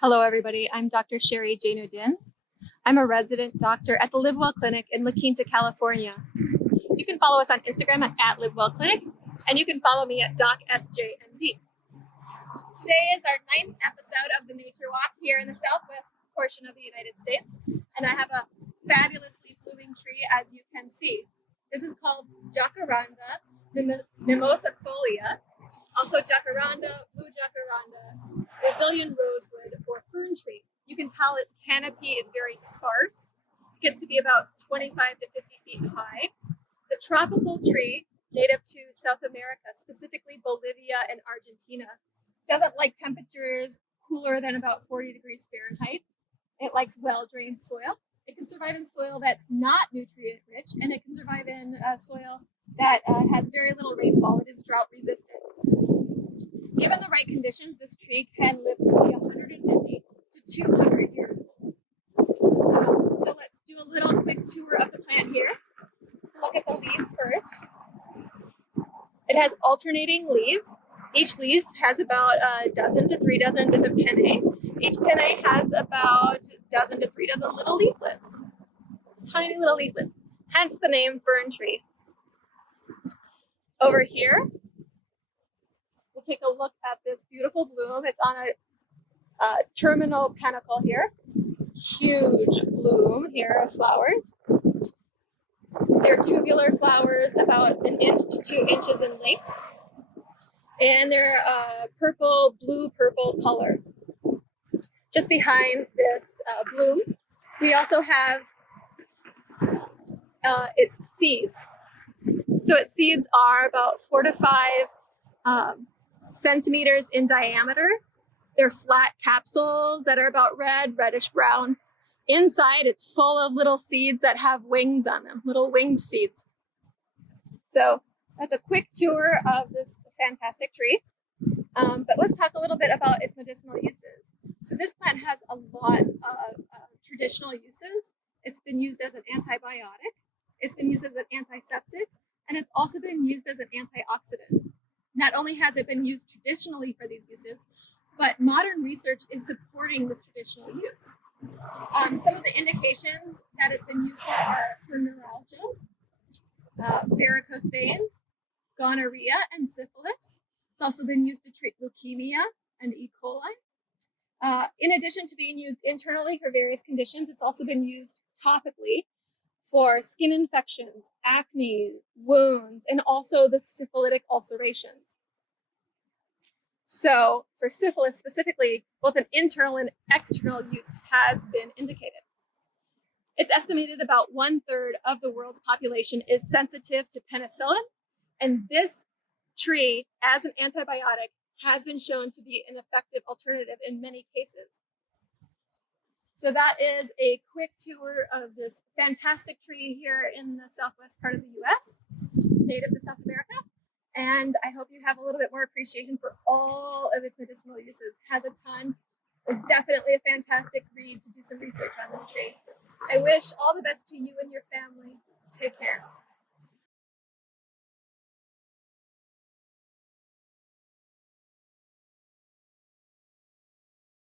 Hello, everybody. I'm Dr. Sherry Jainuddin. I'm a resident doctor at the LiveWell Clinic in La Quinta, California. You can follow us on Instagram at LiveWell Clinic, and you can follow me at DocSJND. Today is our 9th episode of the Nature Walk here in the southwest portion of the United States, and I have a fabulously blooming tree, as you can see. This is called Jacaranda mimosifolia, also Jacaranda, blue Jacaranda, Brazilian rosewood, or fern tree. You can tell its canopy is very sparse. It gets to be about 25 to 50 feet high. It's a tropical tree native to South America, specifically Bolivia and Argentina. It doesn't like temperatures cooler than about 40 degrees Fahrenheit. It likes well-drained soil. It can survive in soil that's not nutrient-rich, and it can survive in soil that has very little rainfall. It is drought-resistant. Given the right conditions, this tree can live to be 150 to 200 years old. So let's do a little quick tour of the plant here. Look at the leaves first. It has alternating leaves. Each leaf has about a dozen to 3 dozen different pinnae. Each pinnae has about a dozen to 3 dozen little leaflets. It's tiny little leaflets, hence the name fern tree. Over here, we'll take a look at this beautiful bloom. It's on a terminal panicle here. It's huge bloom here of flowers. They're tubular flowers, about 1 inch to 2 inches in length. And they're a purple, blue-purple color. Just behind this bloom, we also have its seeds. So its seeds are about 4 to 5 centimeters in diameter. They're flat capsules that are about reddish brown. Inside, it's full of little seeds that have wings on them, little winged seeds. So that's a quick tour of this fantastic tree. But let's talk a little bit about its medicinal uses. So this plant has a lot of traditional uses. It's been used as an antibiotic. It's been used as an antiseptic. And it's also been used as an antioxidant. Not only has it been used traditionally for these uses, but modern research is supporting this traditional use. Some of the indications that it's been used for are for neuralgias, varicose veins, gonorrhea, and syphilis. It's also been used to treat leukemia and E. coli. In addition to being used internally for various conditions, it's also been used topically for skin infections, acne, wounds, and also the syphilitic ulcerations. So for syphilis specifically, both an internal and external use has been indicated. It's estimated about 1/3 of the world's population is sensitive to penicillin, and this tree, as an antibiotic, has been shown to be an effective alternative in many cases. So that is a quick tour of this fantastic tree here in the southwest part of the US, native to South America. And I hope you have a little bit more appreciation for all of its medicinal uses. Has a ton. It's definitely a fantastic read to do some research on this tree. I wish all the best to you and your family. Take care.